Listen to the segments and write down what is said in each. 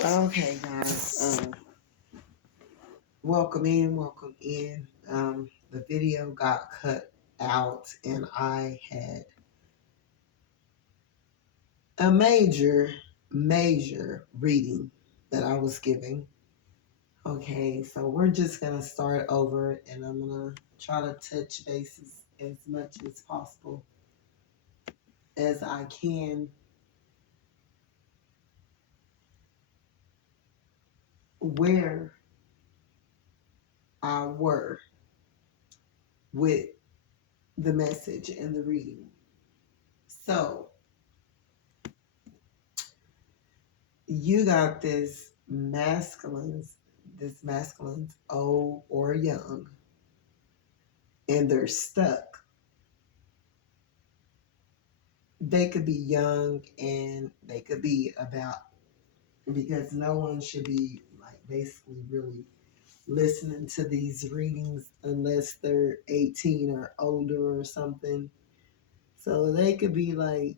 Okay, guys. Welcome in. Welcome in. The video got cut out, and I had a major reading that I was giving. Okay, so we're just gonna start over, and I'm gonna try to touch bases as much as possible as I can where I were with the message and the reading. So you got this masculines, old or young, and they're stuck. They could be young and they could be about, because no one should be like basically really listening to these readings unless they're 18 or older or something. So they could be like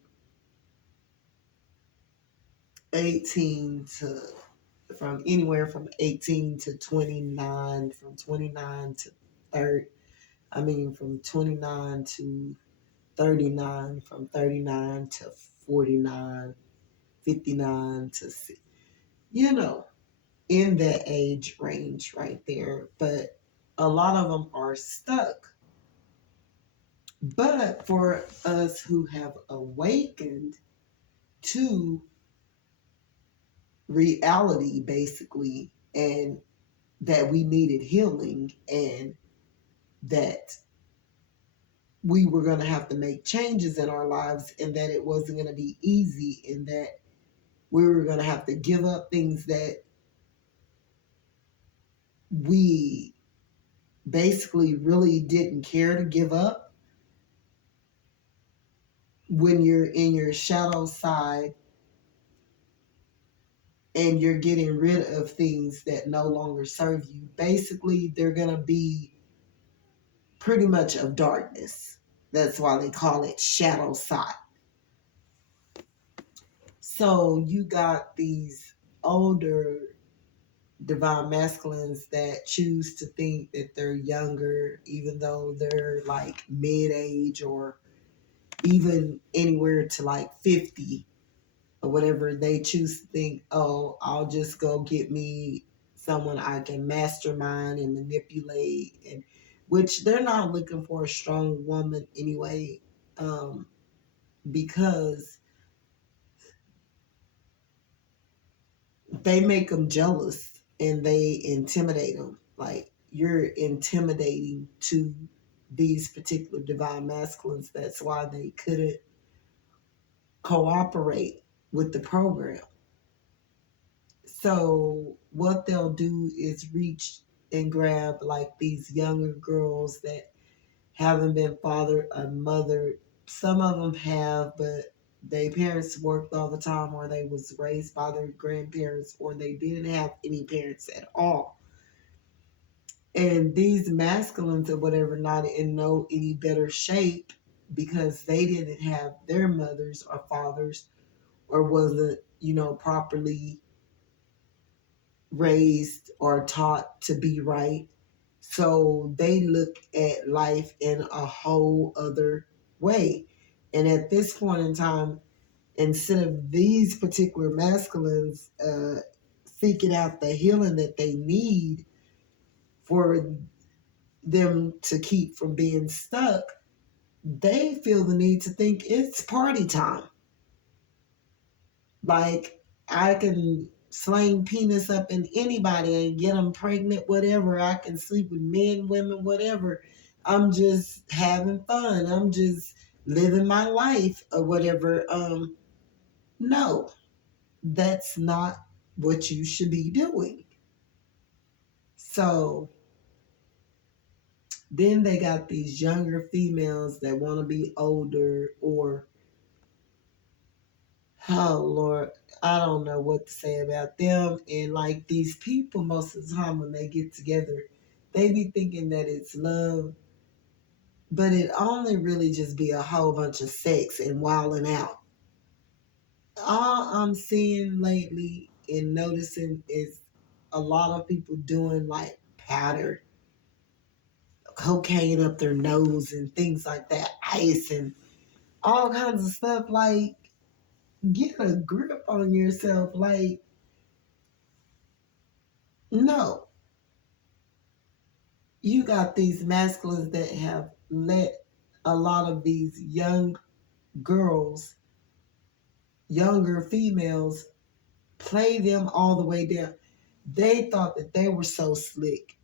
18 to from anywhere from 18 to 29, from 29 to 30. I mean, from 29 to 39, from 39 to 49, 59 to, you know, in that age range right there. But a lot of them are stuck. But for us who have awakened to reality, basically, and that we needed healing and that we were going to have to make changes in our lives and that it wasn't going to be easy and that we were going to have to give up things that we basically really didn't care to give up. When you're in your shadow side and you're getting rid of things that no longer serve you, basically they're going to be pretty much of darkness. That's why they call it shadow side. So you got these older divine masculines that choose to think that they're younger, even though they're like mid age or even anywhere to like 50 or whatever. They choose to think, oh, I'll just go get me someone I can mastermind and manipulate, and which they're not looking for a strong woman anyway, because they make them jealous and they intimidate them. Like, you're intimidating to these particular divine masculines. That's why they couldn't cooperate with the program. So what they'll do is reach and grab like these younger girls that haven't been fathered or mothered. Some of them have, but their parents worked all the time, or they was raised by their grandparents, or they didn't have any parents at all. And these masculines or whatever not in no any better shape because they didn't have their mothers or fathers, or wasn't, properly raised or taught to be right. So they look at life in a whole other way. And at this point in time, instead of these particular masculines seeking out the healing that they need for them to keep from being stuck, they feel the need to think it's party time. Like, I can sling penis up in anybody and get them pregnant, whatever. I can sleep with men, women, whatever. I'm just having fun. I'm just living my life or whatever. No, that's not what you should be doing. So then they got these younger females that want to be older, or oh Lord, I don't know what to say about them. And like, these people, most of the time when they get together, they be thinking that it's love, but it only really just be a whole bunch of sex and wilding out. All I'm seeing lately in noticing is a lot of people doing like powder, cocaine up their nose and things like that, ice and all kinds of stuff. Like, get a grip on yourself. Like, no, you got these masculines that have let a lot of these young girls, younger females, play them all the way down. They thought that they were so slick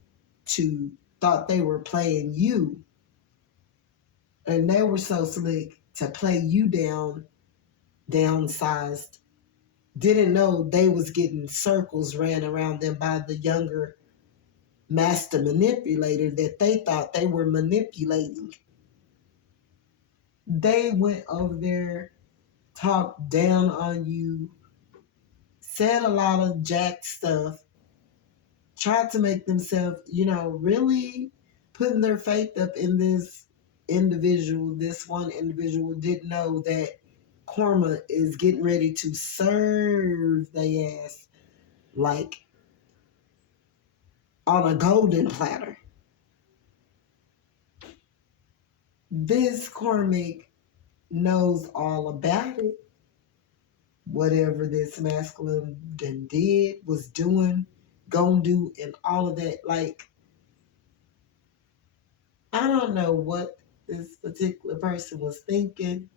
to thought they were playing you, and they were so slick to play you down, downsized. Didn't know they was getting circles ran around them by the younger master manipulator that they thought they were manipulating. They went over there, talked down on you, said a lot of jack stuff, tried to make themselves, really putting their faith up in this individual. This one individual didn't know that karma is getting ready to serve their ass like on a golden platter. This karmic knows all about it. Whatever this masculine done did, was doing, gonna do, and all of that. Like, I don't know what this particular person was thinking,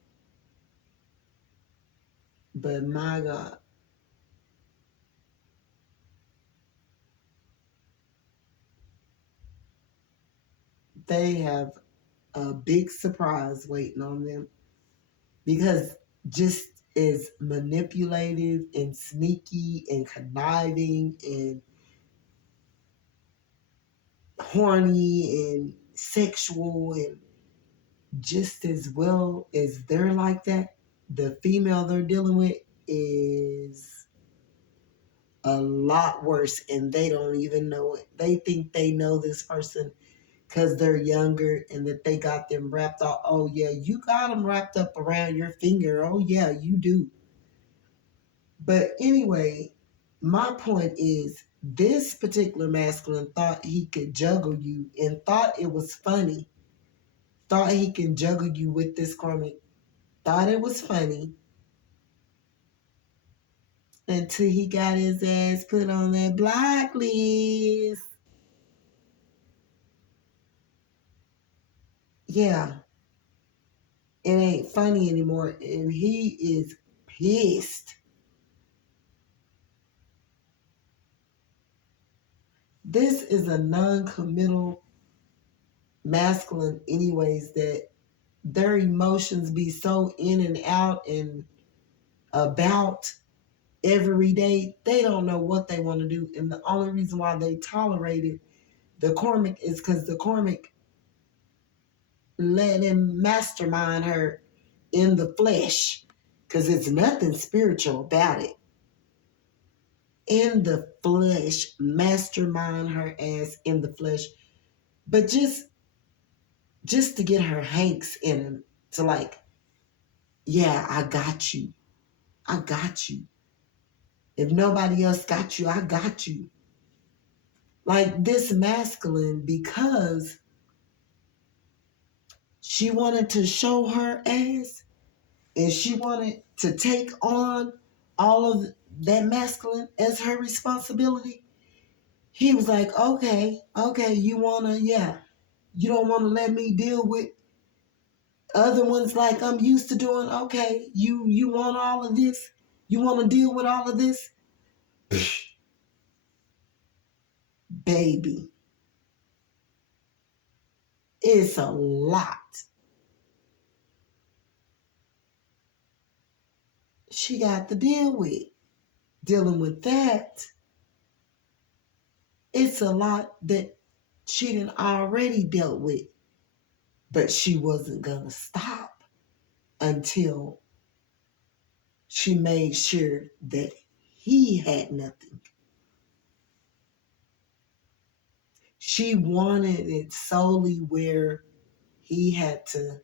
but my God, they have a big surprise waiting on them, because just as manipulative and sneaky and conniving and horny and sexual, and just as well as they're like that, the female they're dealing with is a lot worse, and they don't even know it. They think they know this person because they're younger and that they got them wrapped up. Oh, yeah, you got them wrapped up around your finger. Oh, yeah, you do. But anyway, my point is this particular masculine thought he could juggle you and thought it was funny. Thought he can juggle you with this karmic. Thought it was funny until he got his ass put on that block list. Yeah, it ain't funny anymore, and he is pissed. This is a non-committal masculine anyways, that their emotions be so in and out and about every day, they don't know what they want to do. And the only reason why they tolerated the karmic is because the karmic let him mastermind her in the flesh, because it's nothing spiritual about it. In the flesh, mastermind her ass in the flesh, but just to get her hanks in him, to like, yeah, I got you. I got you. If nobody else got you, I got you. Like this masculine, because she wanted to show her ass and she wanted to take on all of that masculine as her responsibility. He was like, okay, you wanna, yeah, you don't wanna let me deal with other ones like I'm used to doing. Okay, you want all of this? You wanna deal with all of this? Baby, it's a lot she got to deal with. Dealing with that, it's a lot that she done already dealt with, but she wasn't gonna stop until she made sure that he had nothing. She wanted it solely where he had to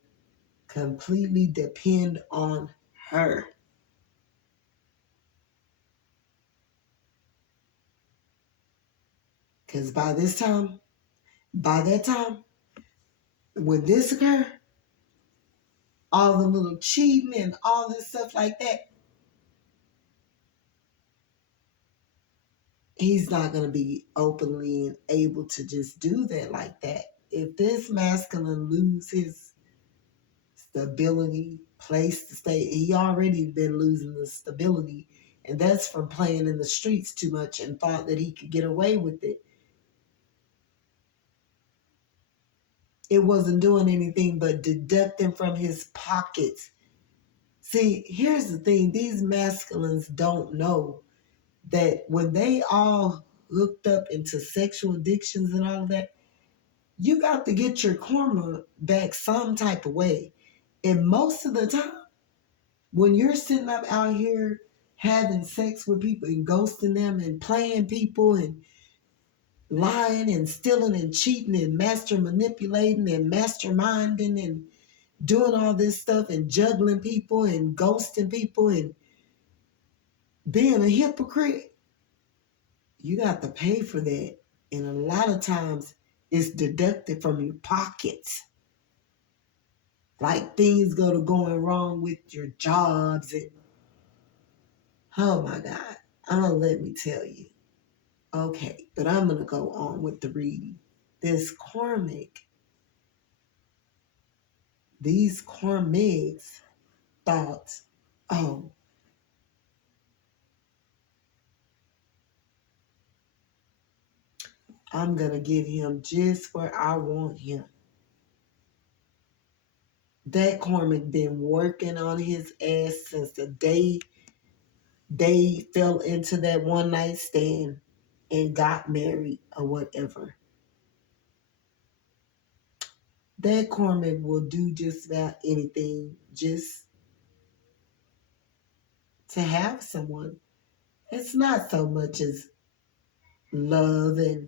completely depend on her. Because by that time, when this occurred, all the little cheating and all this stuff like that, he's not going to be openly and able to just do that like that. If this masculine lose his stability, place to stay, he already been losing the stability, and that's from playing in the streets too much and thought that he could get away with it. It wasn't doing anything but deducting from his pockets. See, here's the thing, these masculines don't know that when they all hooked up into sexual addictions and all of that, you got to get your karma back some type of way. And most of the time, when you're sitting up out here having sex with people and ghosting them and playing people and lying and stealing and cheating and master manipulating and masterminding and doing all this stuff and juggling people and ghosting people and being a hypocrite, you got to pay for that. And a lot of times it's deducted from your pockets. Like things go to going wrong with your jobs and oh my God. Let me tell you. Okay, but I'm gonna go on with the reading. This karmic, these karmics thought, oh, I'm gonna get him just where I want him. That karmic been working on his ass since the day they fell into that one night stand and got married or whatever. That karmic will do just about anything just to have someone. It's not so much as love and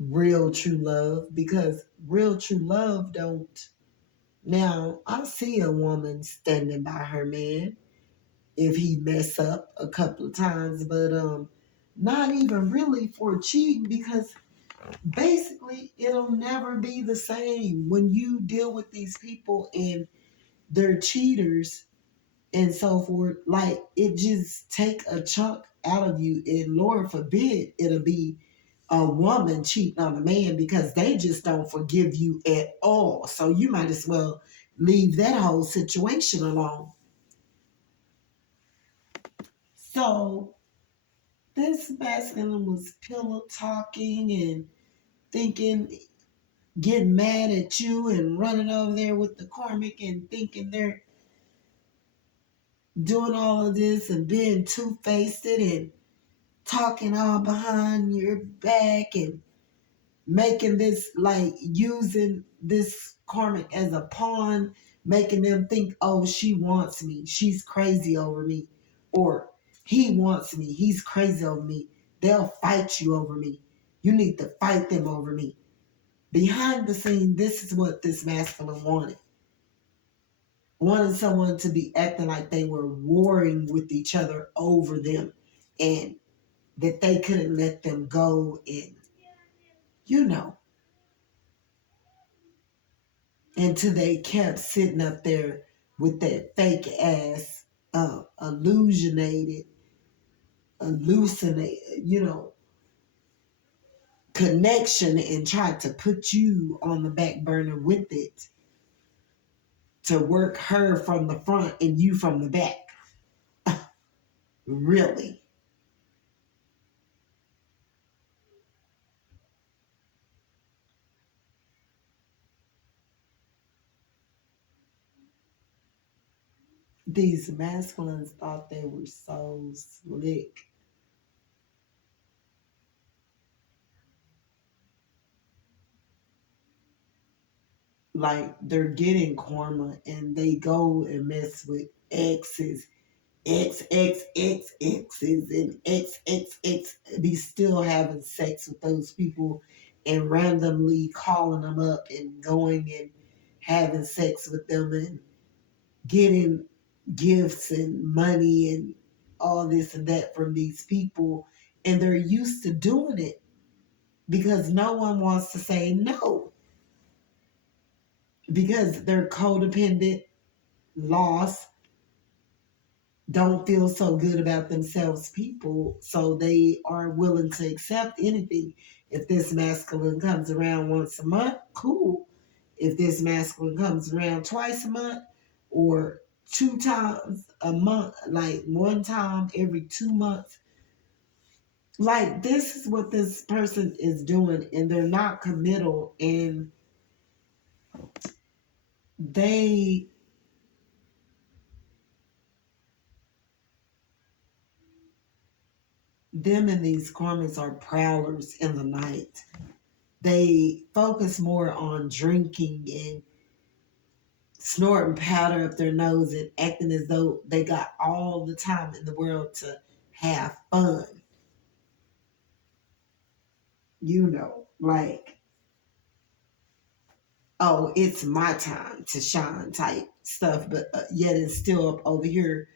real true love, because real true love don't. Now I see a woman standing by her man if he mess up a couple of times, but not even really for cheating, because basically it'll never be the same when you deal with these people and they're cheaters and so forth. Like, it just take a chunk out of you, and Lord forbid it'll be a woman cheating on a man, because they just don't forgive you at all. So you might as well leave that whole situation alone. So this masculine was pillow talking and thinking, getting mad at you and running over there with the karmic and thinking they're doing all of this and being two-faced and talking all behind your back and making this, like, using this karmic as a pawn, making them think, oh, she wants me, she's crazy over me, or he wants me, he's crazy over me, they'll fight you over me, you need to fight them over me. Behind the scene, this is what this masculine wanted someone to be acting like they were warring with each other over them, and that they couldn't let them go, and you know, until they kept sitting up there with that fake ass, hallucinated, connection, and tried to put you on the back burner with it to work her from the front and you from the back. Really? These masculines thought they were so slick. Like, they're getting karma and they go and mess with exes, exes, and XXX. Be still having sex with those people and randomly calling them up and going and having sex with them and getting gifts and money and all this and that from these people, and they're used to doing it because no one wants to say no because they're codependent, lost, don't feel so good about themselves, people, so they are willing to accept anything. If this masculine comes around once a month, cool. If this masculine comes around twice a month or two times a month, like one time every 2 months, like this is what this person is doing, and they're not committal, and they them and these karmas are prowlers in the night. They focus more on drinking and snorting powder up their nose and acting as though they got all the time in the world to have fun. Like, oh, it's my time to shine type stuff, but yet it's still up over here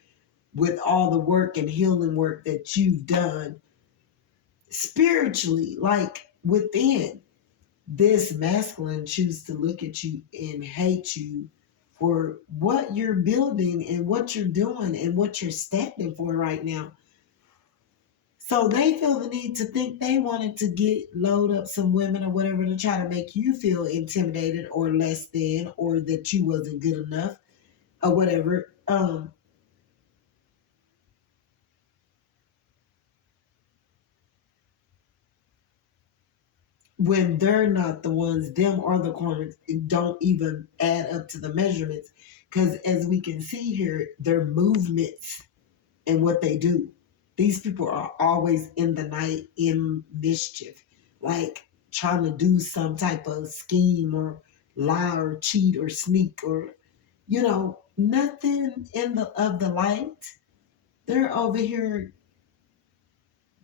with all the work and healing work that you've done spiritually, like within. This masculine choose to look at you and hate you for what you're building and what you're doing and what you're standing for right now. So they feel the need to think they wanted to load up some women or whatever to try to make you feel intimidated or less than or that you wasn't good enough or whatever. When they're not the ones, them or the corners, it don't even add up to the measurements. Because as we can see here, their movements and what they do, these people are always in the night in mischief, like trying to do some type of scheme or lie or cheat or sneak or, nothing in the of the light. They're over here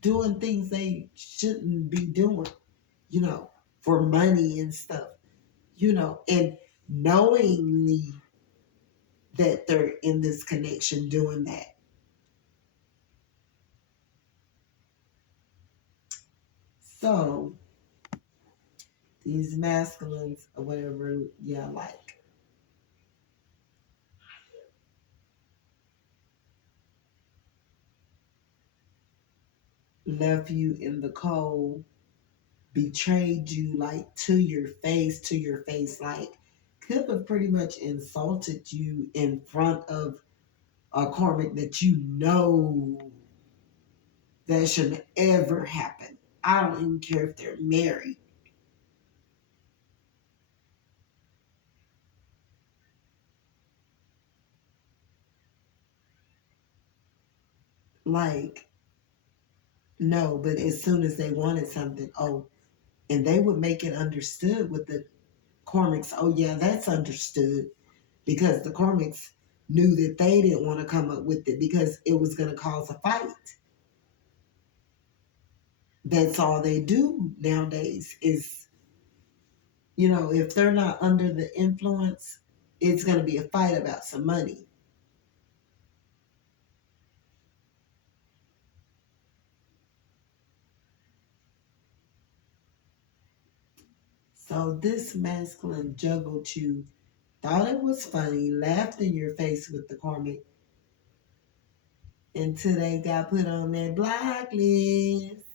doing things they shouldn't be doing, you know, for money and stuff, and knowingly that they're in this connection doing that. So these masculines or whatever, yeah, like left you in the cold, betrayed you like to your face, like could have pretty much insulted you in front of a karmic that that shouldn't ever happen. I don't even care if they're married. Like, no, but as soon as they wanted something, oh, and they would make it understood with the karmics. Oh, yeah, that's understood because the karmics knew that they didn't want to come up with it because it was going to cause a fight. That's all they do nowadays is, if they're not under the influence, it's going to be a fight about some money. So this masculine juggled you, thought it was funny, laughed in your face with the karmic until they got put on that blacklist.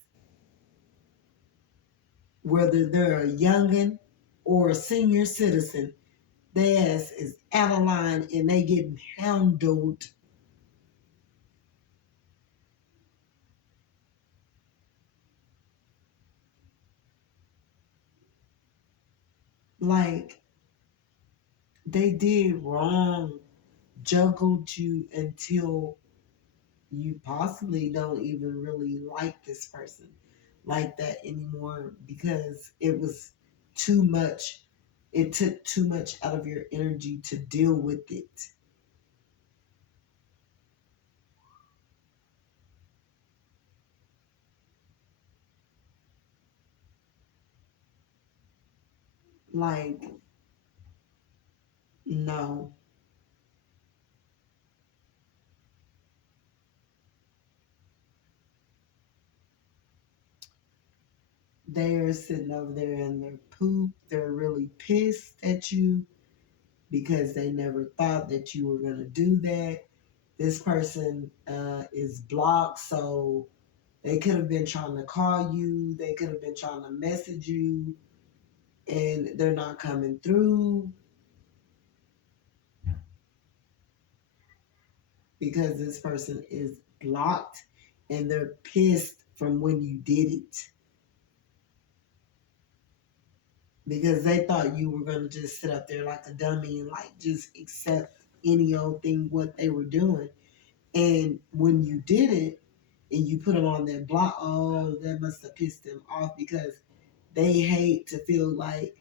Whether they're a youngin' or a senior citizen, their ass is out of line and they getting handled. Like they did wrong, juggled you until you possibly don't even really like this person like that anymore because it was too much. It took too much out of your energy to deal with it. Like, no. they're sitting over there in their poop. They're really pissed at you because they never thought that you were going to do that. This person is blocked, so they could have been trying to call you, they could have been trying to message you, and they're not coming through because this person is blocked and they're pissed from when you did it because they thought you were going to just sit up there like a dummy and like just accept any old thing what they were doing. And when you did it and you put them on their block, oh, that must have pissed them off because they hate to feel like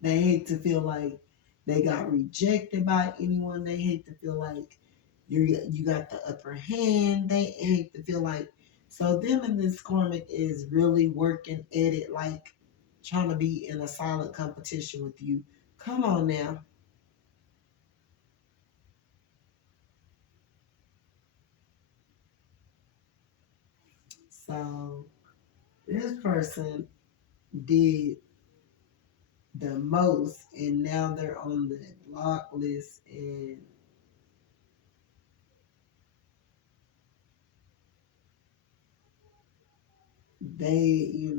they hate to feel like they got rejected by anyone. They hate to feel like you got the upper hand. They hate to feel like so them and this karmic is really working at it like trying to be in a silent competition with you. Come on now. So this person did the most and now they're on the block list and they,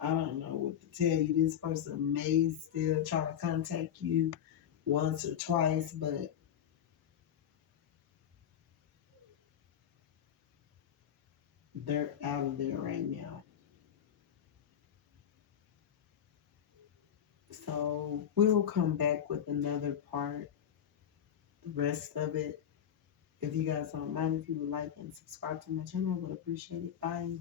I don't know what to tell you. This person may still try to contact you once or twice, but they're out of there right now. So we'll come back with another part, the rest of it. If you guys don't mind, if you would like and subscribe to my channel, I would appreciate it. Bye.